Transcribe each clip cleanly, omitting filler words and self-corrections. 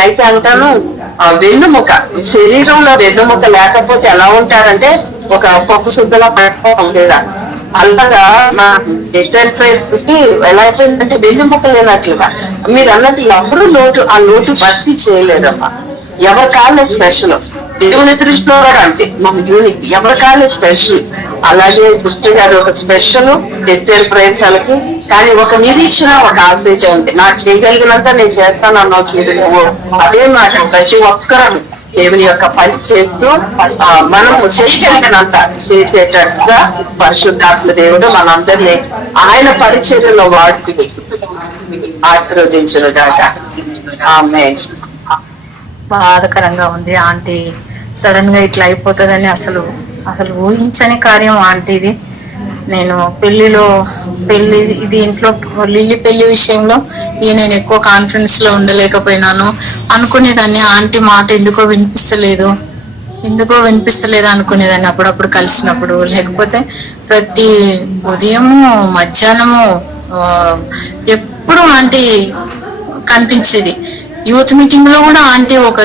నేనైతే అంటాను వెన్నుముక, శరీరంలో వెన్నుముక లేకపోతే ఎలా ఉంటారంటే ఒక పప్పు శుద్ధలా పడిపోతుందా అలాగా మా కి ఎలా అయిపోయిందంటే వెన్నుముక లేనట్లుగా. మీరు అన్నట్టు ఎవరు ఆ లోటు భర్తీ చేయలేదమ్మా. ఎవరి కాళ్ళే స్పెషల్, దేవుని దృష్టిలో కూడా అంతే, మన యూనిక్ ఎవరి కాళ్ళే స్పెషల్. అలాగే కృష్ణ గారు ఒక స్పెషల్ ఎస్టేల్ ప్రయత్నాలకి, కానీ ఒక నిరీక్షణ, ఒక ఆశ ఉంది. నాకు చేయగలిగినంత నేను చేస్తాను అన్న అదే మాట ప్రతి ఒక్కరం దేవుని యొక్క పని చేస్తూ మనము చేయగలిగినంత చేసేటట్టుగా పరిశుద్ధాత్మ దేవుడు మనందరినీ ఆయన పరిచర్యలో వాడుకుని ఆశీర్వదించును గాక. ఆమేన్. బాధాకరంగా ఉంది ఆంటీ సడన్ గా ఇట్లా అయిపోతుందని అసలు అసలు ఊహించని కార్యం ఆంటీది. నేను పెళ్లి ఇది ఇంట్లో లిల్లీ పెళ్లి విషయంలో నేను ఎక్కువ కాన్ఫిడెన్స్ లో ఉండలేకపోయినాను. అనుకునేదాన్ని ఆంటీ మాట ఎందుకో వినిపిస్తలేదు అనుకునేదాన్ని అప్పుడప్పుడు కలిసినప్పుడు. లేకపోతే ప్రతి ఉదయము మధ్యాహ్నము ఎప్పుడు ఆంటీ కనిపించేది. యూత్ మీటింగ్ లో కూడా ఆంటీ ఒక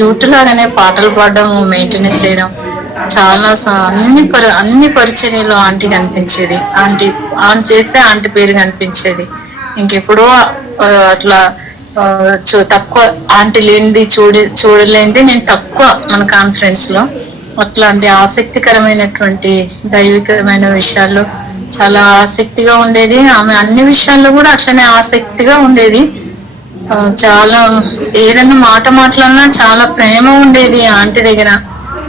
యూత్ లాగానే పాటలు పాడడం, మెయింటెనెన్స్ చేయడం, చాలా అన్ని పరిచర్యలు ఆంటీ కనిపించేది. ఆంటీ చేస్తే ఆంటీ పేరు కనిపించేది. ఇంకెప్పుడో అట్లా తక్కువ ఆంటీ లేనిది చూడలేనిది నేను తక్కువ మన కాన్ఫరెన్స్ లో. అట్లాంటి ఆసక్తికరమైనటువంటి దైవికమైన విషయాల్లో చాలా ఆసక్తిగా ఉండేది. ఆమె అన్ని విషయాల్లో కూడా అట్లనే ఆసక్తిగా ఉండేది. చాలా ఏదన్నా మాట్లాడినా చాలా ప్రేమ ఉండేది ఆంటీ దగ్గర.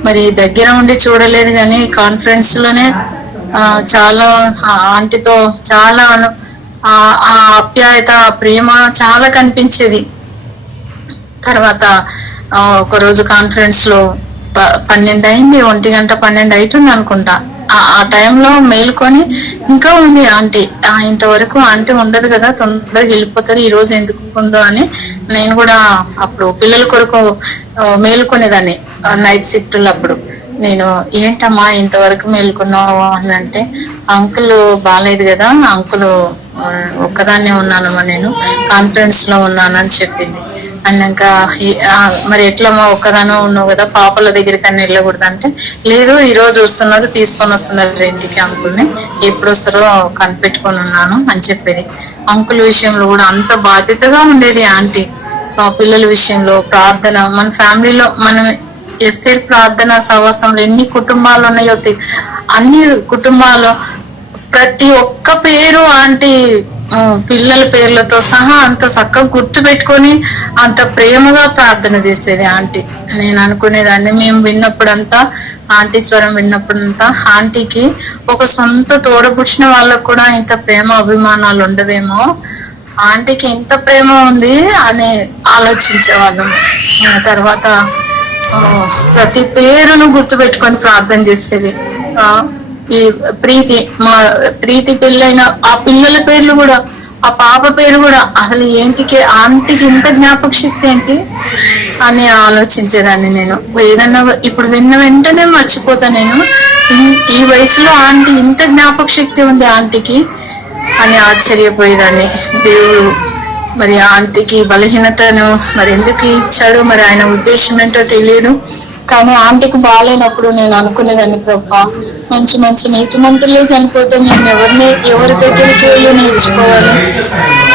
మరి దగ్గర ఉండి చూడలేదు కానీ కాన్ఫరెన్స్ లోనే చాలా ఆంటీతో చాలా ఆ ఆప్యాయత, ప్రేమ చాలా కనిపించేది. తర్వాత ఒకరోజు కాన్ఫరెన్స్ లో 12 అయింది, 1:12 అవుతుంది అనుకుంటా. ఆ టైంలో మేల్కొని ఇంకా ఉంది ఆంటీ. ఇంతవరకు ఆంటీ ఉండదు కదా, తొందరగా వెళ్ళిపోతారు, ఈ రోజు ఎందుకు ఉందో అని నేను కూడా అప్పుడు పిల్లల కొరకు మేలుకునేదాన్ని నైట్ షిఫ్ట్లు. అప్పుడు నేను ఏంటమ్మా ఇంతవరకు మేలుకున్నావు అని అంటే, అంకుల్ బాగాలేదు కదా, అంకుల్ ఒక్కదాన్నే ఉన్నానమ్మా, నేను కాన్ఫరెన్స్ లో ఉన్నానని చెప్పింది. అన్నాక మరి ఎట్లమ్మా ఒక్కదానో ఉన్నావు కదా, పాపల దగ్గరికి అన్నీ వెళ్ళకూడదు అంటే, లేదు ఈ రోజు వస్తున్నారు, తీసుకొని వస్తున్నారు ఇంటికి అంకుల్ని, ఎప్పుడు వస్తారో కనిపెట్టుకొని ఉన్నాను అని చెప్పేది. అంకుల్ విషయంలో కూడా అంత బాధ్యతగా ఉండేది ఆంటీ. పిల్లల విషయంలో ప్రార్థన, మన ఫ్యామిలీలో మనం ఎస్తేర్ ప్రార్థన సహవాసంలో ఎన్ని కుటుంబాలు ఉన్నాయో, అన్ని కుటుంబాల్లో ప్రతి ఒక్క పేరు ఆంటీ పిల్లల పేర్లతో సహా అంత చక్కగా గుర్తు పెట్టుకొని అంత ప్రేమగా ప్రార్థన చేసేది ఆంటీ. నేను అనుకునేదాన్ని, మేము విన్నప్పుడంతా ఆంటీ స్వరం విన్నప్పుడంతా ఆంటీకి ఒక సొంత తోడపుచ్చిన వాళ్ళకు కూడా ఇంత ప్రేమ అభిమానాలు ఉండవేమో, ఆంటీకి ఇంత ప్రేమ ఉంది అని ఆలోచించేవాళ్ళం. తర్వాత ప్రతి పేరును గుర్తు పెట్టుకొని ప్రార్థన చేసేది. ఈ ప్రీతి పెళ్ళైన ఆ పిల్లల పేర్లు కూడా, ఆ పాప పేరు కూడా, అసలు ఏంటికి ఆంటీకి ఇంత జ్ఞాపక శక్తి ఏంటి అని ఆలోచించేదాన్ని. నేను ఏదన్నా ఇప్పుడు విన్న వెంటనే మర్చిపోతా. నేను ఈ వయసులో ఆంటీ ఇంత జ్ఞాపక శక్తి ఉంది ఆంటీకి అని ఆశ్చర్యపోయేదాన్ని. దేవుడు మరి ఆంటీకి బలహీనతను మరి ఎందుకు ఇచ్చాడు, మరి ఆయన ఉద్దేశం ఏంటో తెలియదు. కానీ ఆంటీకి బాగాలేనప్పుడు నేను అనుకునేదాన్ని, ప్రభా మంచి నీతిమంతులే చనిపోతే మేము ఎవరి దగ్గరికి వెళ్ళి నేర్చుకోవాలి,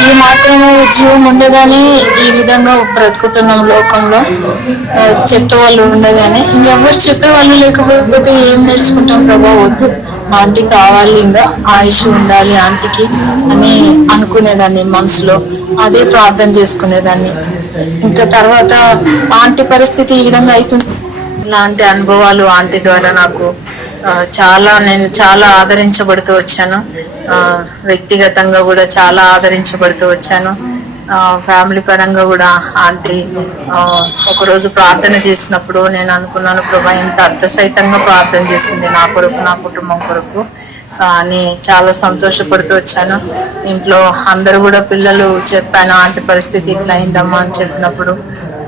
ఈ మాత్రమే జీవం ఉండగానే ఈ విధంగా బ్రతుకుతున్నాం లోకంలో, చెప్పేవాళ్ళు ఉండగానే ఇంకెవరు చెప్పేవాళ్ళు లేకపోతే ఏం నేర్చుకుంటాం ప్రభా, వద్దు ఆంటీ కావాలి, ఇంకా ఆయుష్ ఉండాలి ఆంటీకి అని అనుకునేదాన్ని మనసులో. అదే ప్రార్థన చేసుకునేదాన్ని. ఇంకా తర్వాత ఆంటీ పరిస్థితి ఈ విధంగా అవుతుంది. ఇలాంటి అనుభవాలు ఆంటీ ద్వారా నాకు నేను చాలా ఆదరించబడుతూ వచ్చాను. వ్యక్తిగతంగా కూడా చాలా ఆదరించబడుతూ వచ్చాను. ఫ్యామిలీ పరంగా కూడా ఆంటీ ఒకరోజు ప్రార్థన చేసినప్పుడు నేను అనుకున్నాను, ప్రభా ఇంత అర్థసహితంగా ప్రార్థన చేసింది నా కొరకు, నా కుటుంబం కొరకు అని చాలా సంతోషపడుతూ వచ్చాను. ఇంట్లో అందరూ కూడా పిల్లలు చెప్పాను, ఆంటీ పరిస్థితి ఇట్లా అయిందమ్మా అని చెప్పినప్పుడు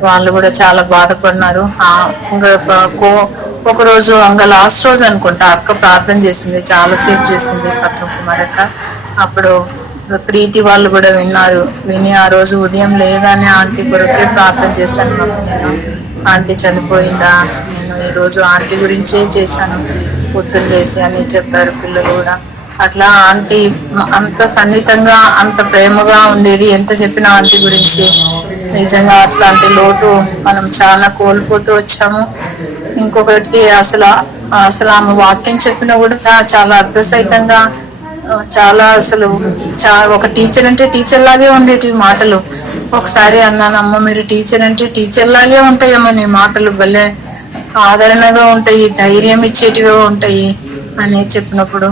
వాళ్ళు కూడా చాలా బాధపడినారు. ఒకరోజు లాస్ట్ రోజు అనుకుంటా అక్క ప్రార్థన చేసింది, చాలాసేపు చేసింది, పట్నం కుమారక్క. అప్పుడు ప్రీతి వాళ్ళు కూడా విన్నారు. విని ఆ రోజు ఉదయం లేగానే ఆంటీ కొరకే ప్రార్థన చేశాను. మమ్మీ నేను ఆంటీ చనిపోయిందా, నేను ఈ రోజు ఆంటీ గురించే చేశాను పొద్దున్న లేసి అని చెప్పారు పిల్లలు కూడా. అట్లా ఆంటీ అంత సన్నిహితంగా అంత ప్రేమగా ఉండేది. ఎంత చెప్పినా ఆంటీ గురించి నిజంగా అట్లాంటి లోటు మనం చాలా కోల్పోతూ వచ్చాము. ఇంకొకటి అసలు అసలు ఆమె వాక్యం చెప్పినా కూడా చాలా అర్థసహితంగా చాలా అసలు ఒక టీచర్ అంటే టీచర్ లాగే ఉండేటి మాటలు. ఒకసారి అన్నాను, అమ్మ మీరు టీచర్ అంటే టీచర్ లాగే ఉంటాయమ్మా నీ మాటలు, భలే ఆదరణగా ఉంటాయి, ధైర్యం ఇచ్చేటివి ఉంటాయి అని చెప్పినప్పుడు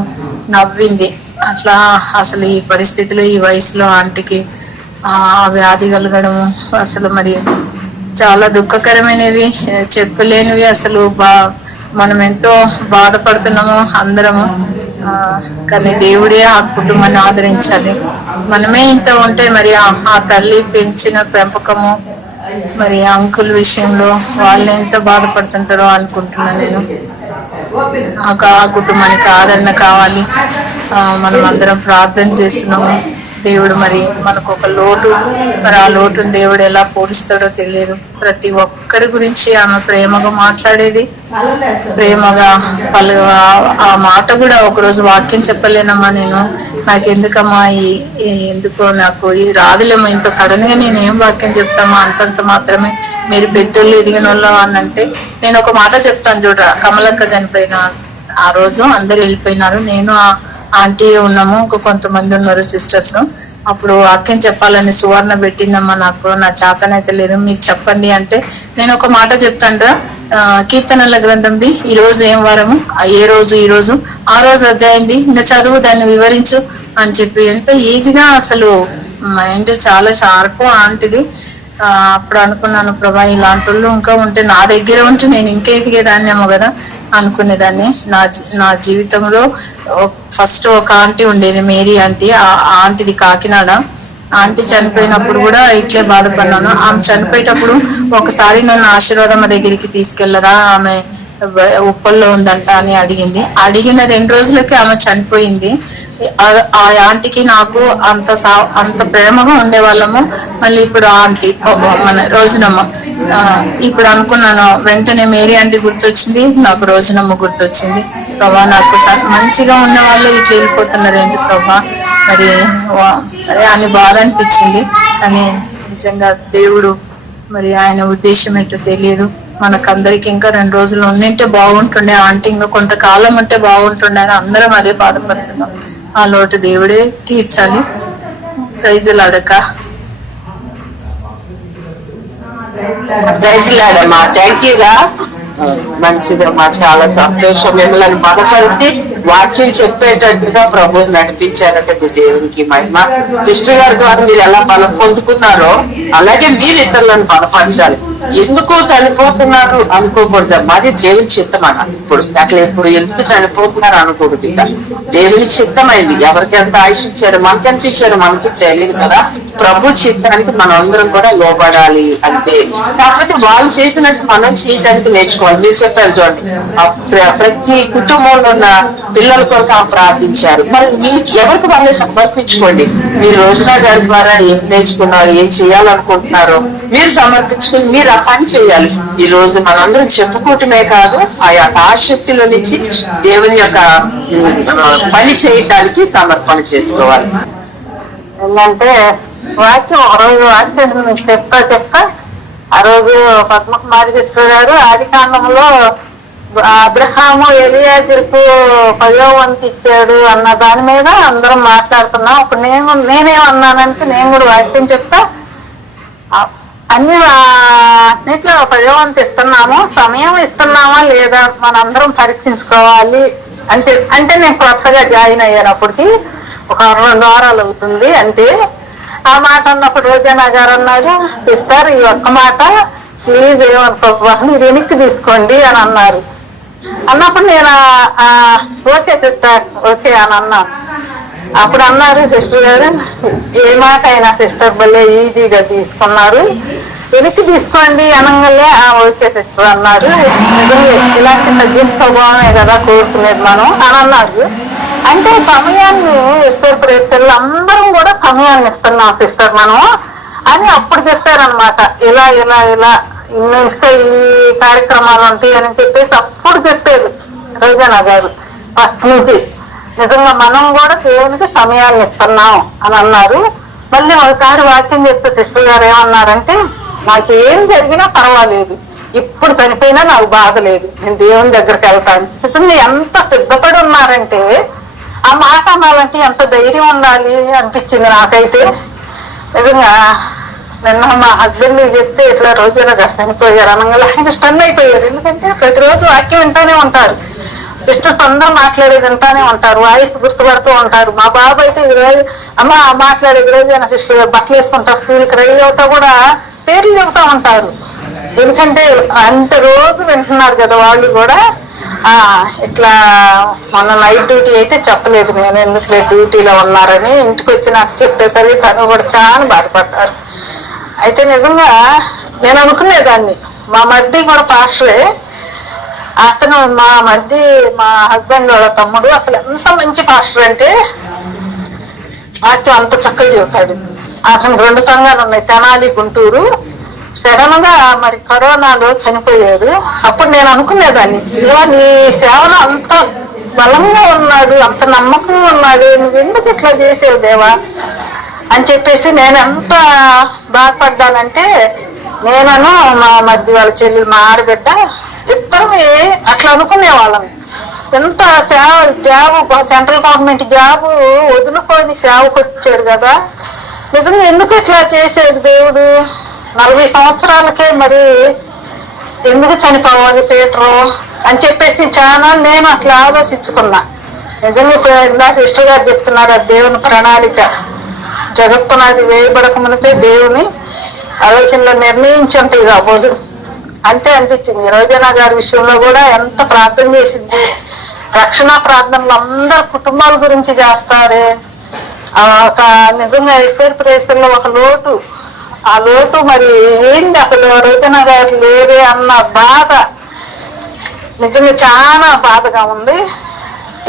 నవ్వింది. అట్లా అసలు ఈ పరిస్థితిలో ఈ వయసులో ఆంటీకి ఆ వ్యాధి కలగడము అసలు మరి చాలా దుఃఖకరమైనవి, చెప్పలేనివి. అసలు మనం ఎంతో బాధపడుతున్నాము అందరము. కానీ దేవుడే ఆ కుటుంబాన్ని ఆదరించాలి. మనమే ఇంత ఉంటే మరి ఆ తల్లి పెంచిన పెంపకము, మరి అంకుల్ విషయంలో వాళ్ళు ఎంత బాధపడుతుంటారో అనుకుంటున్నాను నేను. ఆ కుటుంబానికి ఆదరణ కావాలి. మనం అందరం ప్రార్థన చేస్తున్నాము. దేవుడు మరి మనకు ఒక లోటు, మరి ఆ లోటును దేవుడు ఎలా పూరిస్తాడో తెలియదు. ప్రతి ఒక్కరి గురించి ఆమె ప్రేమగా మాట్లాడేది, ప్రేమగా ఆ మాట కూడా ఒకరోజు వాక్యం చెప్పలేనమ్మా నేను, నాకు ఎందుకమ్మా ఎందుకో నాకు ఇది రాదులేమో, ఇంత సడన్ గా నేను ఏం వాక్యం చెప్తామా, అంతంత మాత్రమే, మీరు పెద్దోళ్ళు ఎదిగిన వాళ్ళు అని అంటే, నేను ఒక మాట చెప్తాను చూడరా. కమలక్క చనిపోయిన ఆ రోజు అందరు వెళ్ళిపోయినారు, నేను ఆంటీ ఉన్నాము, ఇంకో కొంతమంది ఉన్నారు సిస్టర్స్. అప్పుడు వాక్యం చెప్పాలని సువర్ణ పెట్టిందమ్మా, నాకు నా చేతనైతే లేదు, మీరు చెప్పండి అంటే నేను ఒక మాట చెప్తాను. కీర్తనల గ్రంథంది ఈ రోజు ఏం వారము, ఏ రోజు ఈ రోజు ఆ రోజు అధ్యాయంది, ఇంకా చదువు దాన్ని వివరించు అని చెప్పి ఎంత ఈజీగా, అసలు మైండ్ చాలా షార్ప్ ఆంటీది. అప్పుడు అనుకున్నాను, ప్రభా ఇలాంటి వాళ్ళు ఇంకా ఉంటే నా దగ్గర ఉంటే నేను ఇంకా ఎదిగేదాన్నేమో కదా అనుకునేదాన్ని. నా జీవితంలో ఫస్ట్ ఒక ఆంటీ ఉండేది, మేరీ ఆంటీ. ఆ ఆంటీది కాకినాడ. ఆంటీ చనిపోయినప్పుడు కూడా ఇట్లే బాధపడినాను. ఆమె చనిపోయేటప్పుడు ఒకసారి నన్ను ఆశీర్వాదమ్మ దగ్గరికి తీసుకెళ్లరా, ఆమె ఉప్పల్లో ఉందంట అని అడిగింది. అడిగిన 2 రోజులకి ఆమె చనిపోయింది. ఆ ఆంటీకి నాకు అంత ప్రేమగా ఉండేవాళ్ళము. మళ్ళీ ఇప్పుడు ఆంటీ మన రోజునమ్మ, ఇప్పుడు అనుకున్నాను వెంటనే మేరీ ఆంటీ గుర్తొచ్చింది, నాకు రోజునమ్మ గుర్తొచ్చింది. ప్రభా నాకు మంచిగా ఉన్న వాళ్ళు ఇట్లా వెళ్ళిపోతున్నారు ఏంటి ప్రభా, మరి అని బాధ అనిపించింది. అని నిజంగా దేవుడు మరి ఆయన ఉద్దేశం ఏంటో తెలియదు. మనకందరికి ఇంకా 2 రోజులు ఉండింటే బాగుంటుండే, ఆంటీ ఇంకా కొంతకాలం ఉంటే బాగుంటుండే అని అందరం అదే బాధపడుతున్నాం. ఆ లోటు దేవుడే తీర్చాలి. ప్రైజులు అడక దయచేలాడమ్మా, థ్యాంక్ యూగా. మంచిదమ్మా, చాలా సంతోషం. మిమ్మల్ని బలపరిచి వాక్యం చెప్పేటట్టుగా ప్రభువు నడిపించారంటే దేవునికి మహిమ. కృష్ణ గారి ద్వారా మీరు ఎలా బలం పొందుకున్నారో అలాగే మీరు ఇతరులను బలపరచాలి. ఎందుకు చనిపోతున్నారు అనుకోకూడదమ్మా, అది దేవుని చిత్తం అన్న. ఇప్పుడు ఎందుకు చనిపోతున్నారు అనుకోకూడదు. ఇంకా దేవుని చిత్తమైంది. ఎవరికి ఎంత ఆయుష్ ఇచ్చారు, మనకి ఎంత ఇచ్చారు మనకి తెలియదు కదా. ప్రభు చిత్తానికి మనం అందరం కూడా లోబడాలి అంతే. కాకపోతే వాళ్ళు చేసినట్టు మనం చేయడానికి నేర్చుకోవాలి. మీరు చెప్పారు చూడండి, ప్రతి కుటుంబంలో ఉన్న పిల్లల కొరకు ప్రార్థించారు. మరి మీకు ఎవరికి వాళ్ళే సమర్పించుకోండి. మీరు రోజునా గారి ద్వారా ఏం నేర్చుకున్నారు, ఏం చేయాలనుకుంటున్నారో మీరు సమర్పించుకుని మీరు ఆ పని చేయాలి. ఈ రోజు మనందరం చెప్పుకోవటమే కాదు, ఆ యొక్క ఆసక్తిలో నుంచి దేవుని యొక్క పని చేయటానికి సమర్పణ చేసుకోవాలి. ఏంటంటే వాక్యం ఒకరోజు వాక్యం చెప్తా ఆ రోజు పద్మకుమారి కృష్ణ గారు ఆది కాండంలో అబ్రహాము ఎలియాజరుకు 10వ వంతు ఇచ్చాడు అన్న దాని మీద అందరం మాట్లాడుతున్నాం. అప్పుడు నేనేమన్నానంటే, నేను కూడా వాక్యం చెప్తా, అన్ని అన్నిట్లో 10వ వంతు ఇస్తున్నాము, సమయం ఇస్తున్నామా లేదా మనందరం పరీక్షించుకోవాలి అంటే నేను కొత్తగా జాయిన్ అయ్యాను. అప్పటికి ఒక 2 వారాలు అవుతుంది అంటే. ఆ మాట అన్నప్పుడు రోజానా గారు అన్నారు, సిస్టర్ ఈ ఒక్క మాట ప్లీజ్ ఏమనుకోవాలి, మీరు వెనక్కి తీసుకోండి అని అన్నారు. అన్నప్పుడు నేను ఓకే సిస్టర్ ఓకే అని అన్నాను. అప్పుడు అన్నారు సిస్టర్ గారు, ఏ మాట అయినా సిస్టర్ భలే ఈజీగా తీసుకున్నారు, వెనక్కి తీసుకోండి అనగానే ఓకే సిస్టర్ అన్నారు. ఇలాంటి తగ్గించే స్వభావమే కదా కోరుకునేది మనం అని అన్నారు. అంటే సమయాన్ని ఇస్తారు, అందరం కూడా సమయాన్ని ఇస్తున్నాం సిస్టర్ మనం అని అప్పుడు చెప్పారనమాట. ఇలా ఇలా ఇలా ఇస్తే ఈ కార్యక్రమాలు ఉంటాయి అని చెప్పేసి అప్పుడు చెప్పారు రోజానా గారు ఫస్ట్ నుంచి. నిజంగా మనం కూడా దేవునికి సమయాన్ని ఇస్తున్నాం అని అన్నారు. మళ్ళీ ఒకసారి వాక్యం చెప్తే సిస్టర్ గారు ఏమన్నారంటే, నాకు ఏం జరిగినా పర్వాలేదు, ఇప్పుడు చనిపోయినా నాకు బాధ లేదు, నేను దేవుని దగ్గరికి వెళ్తాను. నిజంగా ఎంత సిద్ధపడి ఉన్నారంటే ఆ మాట అనాలంటే ఎంత ధైర్యం ఉండాలి అనిపించింది నాకైతే. నిజంగా నిన్న మా హస్బెండ్ చెప్తే ఇట్లా రోజున చనిపోయారు అనగా ఆయన స్టన్ అయిపోయారు. ఎందుకంటే ప్రతిరోజు వాక్యం వింటానే ఉంటారు, సిస్టర్స్ అందరూ మాట్లాడేది వింటానే ఉంటారు, వాయిస్ గుర్తుపడుతూ ఉంటారు. మా బాబు అయితే ఈరోజు అమ్మ మాట్లాడేది రోజైనా సిస్టర్ బట్టలు వేసుకుంటా స్కూల్కి రెడీ అవుతా కూడా పేర్లు చెబుతా ఉంటారు. ఎందుకంటే అంత రోజు వింటున్నారు కదా వాళ్ళు కూడా. ఇట్లా మొన్న నైట్ డ్యూటీ అయితే చెప్పలేదు నేను, ఎందుకు డ్యూటీలో ఉన్నారని. ఇంటికి వచ్చి నాకు చెప్పేసరికి తను కూడా చాలా బాధపడ్డారు. అయితే నిజంగా నేను అనుకునేదాన్ని, మా మరిది కూడా పాస్టరే, అతను మా మరిది మా హస్బెండ్ వాళ్ళ తమ్ముడు అసలు ఎంత మంచి పాస్టర్ అంటే వాక్యం అంత చక్కగా చెబుతాడు. అతను 2 సంఘాలు ఉన్నాయి, తెనాలి గుంటూరు. సడన్ గా మరి కరోనాలో చనిపోయాడు. అప్పుడు నేను అనుకునేదాన్ని, ఇలా నీ సేవలో అంత బలంగా ఉన్నాడు, అంత నమ్మకంగా ఉన్నాడు, నువ్వు ఎందుకు ఇట్లా చేసేవు దేవా అని చెప్పేసి నేను ఎంత బాధపడ్డానంటే, నేనను మా మధ్య వాళ్ళ చెల్లెలు మా ఆడబిడ్డ ఇద్దరమే అట్లా అనుకునేవాళ్ళం. ఎంత జాబు సెంట్రల్ గవర్నమెంట్ జాబు వదులుకొని సేవకు వచ్చాడు కదా, నిజంగా ఎందుకు ఇట్లా చేసేది దేవుడు? 40 సంవత్సరాలకే మరి ఎందుకు చనిపోవాలి పీటరు అని చెప్పేసి చాలా నేను అట్లా ఆలోచించుకున్నా. నిజంగా ఇప్పుడు ఇందా సిస్టర్ గారు చెప్తున్నారు, అది దేవుని ప్రణాళిక. జగత్పునాది వేయబడక మునిపే దేవుని ఆలోచనలో నిర్ణయించుంటాయి కాబోదు. అంతే అనిపించింది. రోజానా గారి విషయంలో కూడా ఎంత ప్రార్థన చేసింది, రక్షణ ప్రార్థనలు అందరు కుటుంబాల గురించి చేస్తారే. ఒక నిజంగా ఎస్టేట్ ప్రేస్లో ఒక లోటు, ఆ లోటు మరి ఏంది అసలు రోజానా గారు లేదే అన్న బాధ నిజంగా చాలా బాధగా ఉంది.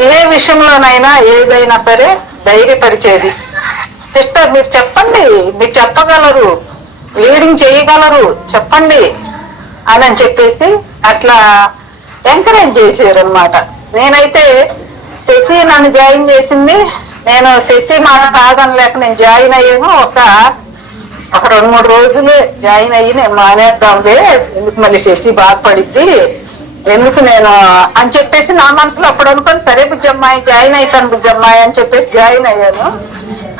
ఏ విషయంలోనైనా ఏదైనా సరే ధైర్యపరిచేది. సిస్టర్ మీరు చెప్పండి, మీరు చెప్పగలరు, లీడింగ్ చేయగలరు, చెప్పండి అని చెప్పేసి అట్లా ఎంకరేజ్ చేసారు అనమాట. నేనైతే శశి నన్ను జాయిన్ చేసింది, నేను శశి మాట కాదనలేక నేను జాయిన్ అయ్యాను. ఒక 2-3 రోజులే జాయిన్ అయ్యి నేను మానేద్దాంలే, ఎందుకు మళ్ళీ శశి బాధపడిద్ది, ఎందుకు నేను అని చెప్పేసి నా మనసులో అప్పుడు అనుకొని, సరే బుజ్జమ్మాయి జాయిన్ అవుతాను బుజ్జమ్మాయి అని చెప్పేసి జాయిన్ అయ్యాను.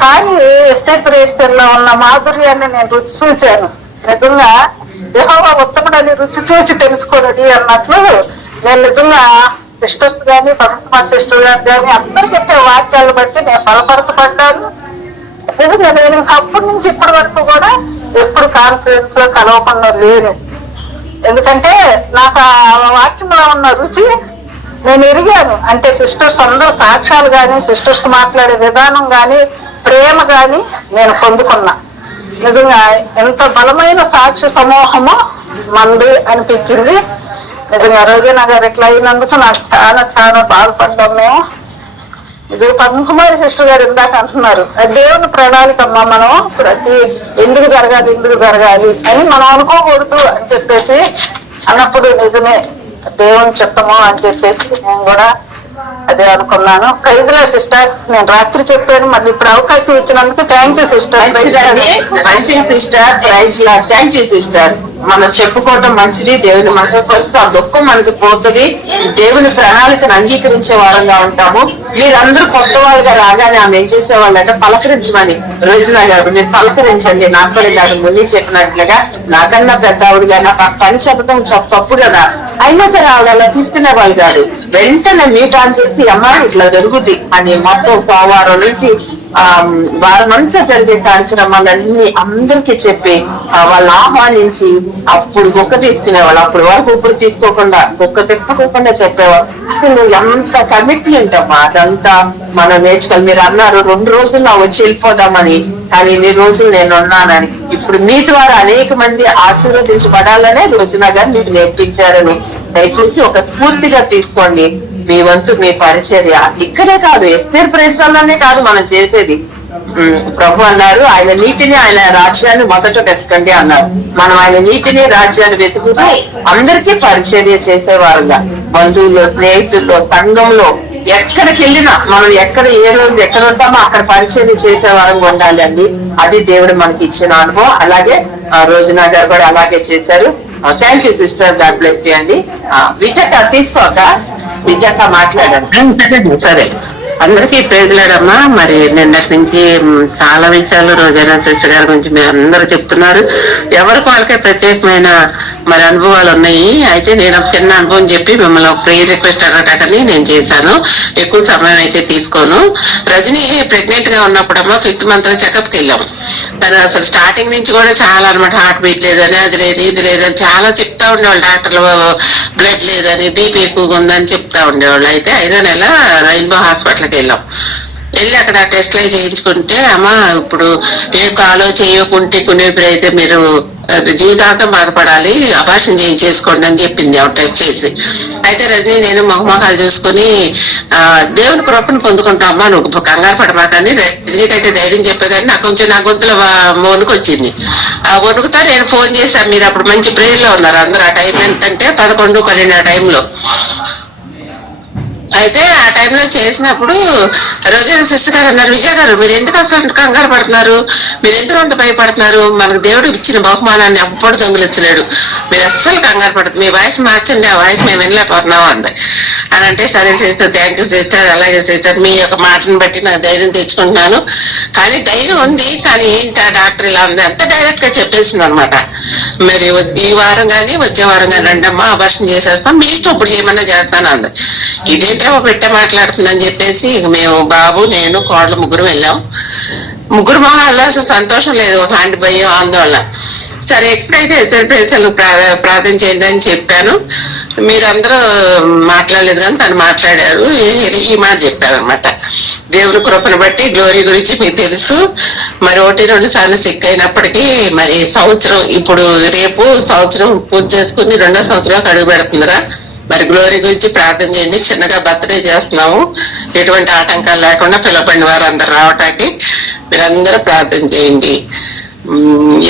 కానీ ఎస్టేట్ రిజిస్టర్లో ఉన్న మాధుర్యాన్ని నేను రుచి చూశాను. నిజంగా యెహోవా ఉత్తముడని రుచి చూసి తెలుసుకోనడి అన్నట్లు నేను నిజంగా సిస్టర్స్ కానీ పరమకుమార్ సిస్టర్ గారు కానీ అందరూ చెప్పే వాక్యాలను బట్టి నేను బలపరచబడ్డాను. నిజంగా నేను అప్పటి నుంచి ఇప్పటి వరకు కూడా ఎప్పుడు కాన్ఫరెన్స్ లో కలవకుండా లేను. ఎందుకంటే నాకు ఆ వాక్యంలో ఉన్న రుచి నేను ఎరిగాను. అంటే సిస్టర్స్ అందరూ సాక్ష్యాలు కానీ, సిస్టర్స్ మాట్లాడే విధానం కానీ, ప్రేమ కానీ నేను పొందుకున్నా. నిజంగా ఎంత బలమైన సాక్షి సమూహమో మంది అనిపించింది. నిజంగా రోజానా గారు ఇట్లా అయినందుకు నాకు చాలా చాలా బాధపడ్డాం మేము. ఇది పద్మకుమారి సిస్టర్ గారు ఇందాక అంటున్నారు, దేవుని ప్రణాళిక అమ్మా, మనం ప్రతి ఎందుకు జరగాలి అని మనం అనుకోకూడదు అని చెప్పేసి అన్నప్పుడు నిజమే దేవుని చిత్తము అని చెప్పేసి నేను కూడా అదే అనుకున్నాను. ప్రైజ్లా సిస్టర్, నేను రాత్రి చెప్పాను, మళ్ళీ ఇప్పుడు అవకాశం ఇచ్చినందుకు thank you sister. Thank you sister. మనం చెప్పుకోవటం మంచిది, దేవుని మనసు ఫస్ట్ ఆ దుఃఖం మనకు పోతుంది, దేవుని ప్రణాళికను అంగీకరించే వారంగా ఉంటాము. మీరందరూ కొత్త వాళ్ళుగా రాగానే ఆమె ఏం చేసేవాళ్ళంటే పలకరించమని రోజునా గారు, నేను పలకరించండి, నాకు గారు ముందు చెప్పినట్లుగా నాకన్నా పెద్దవాడుగా నాకు ఆ పని చెప్పడం తప్పు కదా, అయినా సరే ఆవిడ అలా తీసుకునే వాళ్ళు కాదు. వెంటనే మీట్ ఆన్ చేసి అమ్మాయి ఇట్లా జరుగుద్ది అని మొత్తం వారం నుంచి వారమంతా జరిగే కార్యక్రమాలన్నీ అందరికీ చెప్పి వాళ్ళని ఆహ్వానించి అప్పుడు గొక్క తీసుకునేవాళ్ళు. అప్పుడు వరకు ఉప్పుడు తీసుకోకుండా గొక్క తిప్పుకోకుండా చెప్పేవాళ్ళు. అసలు ఎంత కమిట్మెంట్ అమ్మా అదంతా మనం నేర్చుకోవాలి. మీరు అన్నారు 2 రోజుల్లో వచ్చి వెళ్ళిపోదామని, కానీ 2 రోజులు నేను ఉన్నానని. ఇప్పుడు మీ ద్వారా అనేక మంది ఆశీర్వదించబడాలనే రోజున గారు మీరు నేర్పించారని దయచేసి ఒక స్ఫూర్తిగా తీసుకోండి. మీ వంతు మీ పరిచర్య ఇక్కడే కాదు, ఎస్తేరు ప్రదేశాల్లోనే కాదు మనం చేసేది. ప్రభు అన్నారు, ఆయన నీతిని ఆయన రాజ్యాన్ని మొదట వెతకండి అన్నారు. మనం ఆయన నీతిని రాజ్యాన్ని వెతుకుతూ అందరికీ పరిచర్య చేసేవారుగా, బంధువుల్లో, స్నేహితుల్లో, సంఘంలో ఎక్కడికి వెళ్ళినా మనం ఎక్కడ ఏ రోజు ఎక్కడ ఉంటామో అక్కడ పరిచర్య చేసేవారంగా ఉండాలి అండి. అది దేవుడు మనకి ఇచ్చిన అనుభవం. అలాగే రోజునా గారు కూడా అలాగే చేశారు. Thank you sister, God bless you అండి. విజయక తీసుకోక విజయక మాట్లాడండి. సరే, అందరికీ ప్రేజలాడమ్మా. మరి నిన్నటి నుంచి చాలా విషయాలు రోజైనా సిస్టర్ గారి గురించి మీరు అందరూ చెప్తున్నారు. ఎవరికి వాళ్ళకే ప్రత్యేకమైన మరి అనుభవాలు ఉన్నాయి. అయితే నేను ఒక చిన్న అనుభవం చెప్పి మిమ్మల్ని ఒక ప్రేయర్ రిక్వెస్ట్ అడగటానికి నేను చేశాను. ఎక్కువ సమయం అయితే తీసుకోను. రజని ప్రెగ్నెంట్ గా ఉన్నప్పుడమ్మా 5th month చెకప్కి వెళ్ళాం. తను అసలు స్టార్టింగ్ నుంచి కూడా చాలా అనమాట, హార్ట్ బీట్ లేదని, అది లేదు ఇది లేదని చాలా చెప్తా ఉండేవాళ్ళు డాక్టర్లు. బ్లడ్ లేదని, బీపీ ఎక్కువగా ఉందని చెప్తా ఉండేవాళ్ళు. అయితే 5వ నెల రెయిన్బో హాస్పిటల్కి వెళ్ళాం. వెళ్ళి అక్కడ టెస్ట్లు చేయించుకుంటే, అమ్మ ఇప్పుడు ఏ కాలో చేయకుంటే కొనేప్పుడైతే మీరు జీవితాంతం బాధపడాలి, అబార్షన్ చేయించేసుకోండి అని చెప్పింది ఆవిడ టెస్ట్ చేసి. అయితే రజనీ నేను మొహమొహాలు చూసుకుని దేవుని కృపను పొందుకుంటామా, నువ్వు కంగారు పడమాకని రజనీకి అయితే ధైర్యం చెప్పే, కానీ నాకు కొంచెం నా గొంతులో వణుకు వచ్చింది. ఆ వణుకుతా నేను ఫోన్ చేశాను. మీరు అప్పుడు మంచి ప్రేయర్లో ఉన్నారు అందరు. ఆ టైం ఎంతంటే 11-12 ఆ టైంలో. అయితే ఆ టైంలో చేసినప్పుడు రోజైన సిస్టర్ గారు అన్నారు, విజయ గారు మీరు ఎందుకు అసలు కంగారు పడుతున్నారు, మీరు ఎందుకు అంత భయపడుతున్నారు, మనకు దేవుడు ఇచ్చిన బహుమానాన్ని అప్పుడు దొంగిలించలేడు, మీరు అస్సలు కంగారు పడుతుంది, మీ వాయిస్ మార్చండి, ఆ వాయిస్ మేము వినలేకపోతున్నాము అంది. అని అంటే సరే సిస్టర్, థ్యాంక్ యూ సిస్టర్, అలాగే సిస్టర్ మీ యొక్క మాటను బట్టి నాకు ధైర్యం తెచ్చుకుంటున్నాను. కానీ ధైర్యం ఉంది, కానీ ఏంటి ఆ డాక్టర్ ఇలా ఉంది అంత డైరెక్ట్ గా చెప్పేసింది అనమాట. మరి ఈ వారం కానీ వచ్చే వారం కానీ రండి అమ్మా, అబార్షన్ చేసేస్తాం, మీ ఇష్టం ఇప్పుడు ఏమన్నా చేస్తాను అంది. ఇదేంటో పెట్టే మాట్లాడుతుందని చెప్పేసి మేము బాబు, నేను, కోడలు ముగ్గురు వెళ్ళాం. ముగ్గురు మొహాల్లో అసలు సంతోషం లేదు, ఒక ఆంటి భయం, ఆందోళన. సరే ఎప్పుడైతే ఎస్ఎల్ ప్రార్థన చేయండి అని చెప్పాను, మీరందరూ మాట్లాడలేదు కానీ తను మాట్లాడారు. ఈ మాట చెప్పారు అనమాట, దేవుని కృపను బట్టి గ్లోరీ గురించి మీకు తెలుసు. మరి 1-2 సార్లు సిక్ అయినప్పటికీ మరి సంవత్సరం, ఇప్పుడు రేపు సంవత్సరం పూర్తి చేసుకుని 2వ సంవత్సరంలోకి అడుగు పెడుతుందిరా. మరి గ్లోరీ గురించి ప్రార్థన చేయండి. చిన్నగా బర్త్డే చేస్తున్నాము, ఎటువంటి ఆటంకాలు లేకుండా పిలవబడిన వారు అందరు రావటానికి మీరందరూ ప్రార్థన చేయండి.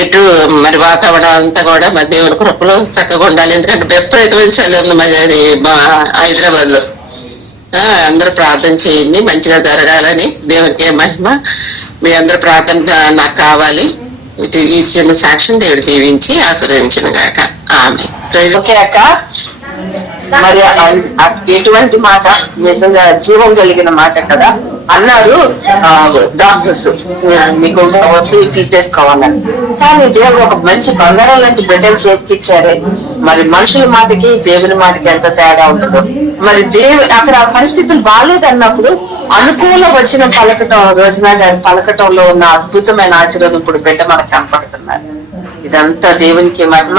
ఎటు మరి వాతావరణం అంతా కూడా మరి దేవుని కృపలో చక్కగా ఉండాలి. ఎందుకంటే విపరీతమైన చలి ఉంది మరి హైదరాబాద్ లో. అందరూ ప్రార్థన చేయండి, మంచిగా జరగాలని. దేవునికి మహిమ. మీ అందరూ ప్రార్థన నాకు కావాలి. ఈ చిన్న సాక్ష్యం దేవుడు దీవించి ఆశీర్వదించిన గాక. ఆమె. ఓకే అక్క, మరి ఎటువంటి మాట, నిజంగా జీవం కలిగిన మాట కదా. అన్నారు డాక్టర్స్ మీకు వస్తువు తీసేసుకోవాలని, కానీ దేవుడు ఒక మంచి బంగారం లాంటి బిడ్డలు చేతికిచ్చారే. మరి మనుషుల మాటకి దేవుని మాటకి ఎంత తేడా ఉంటుందో. మరి అక్కడ పరిస్థితులు బాగాలేదన్నప్పుడు అనుకూలం వచ్చిన పలకటం, రోజున గారి పలకటంలో ఉన్న అద్భుతమైన ఆశీర్వాదం ఇప్పుడు బిడ్డ మనకు కనపడుతున్నారు. ఇదంతా దేవునికి మహిమ.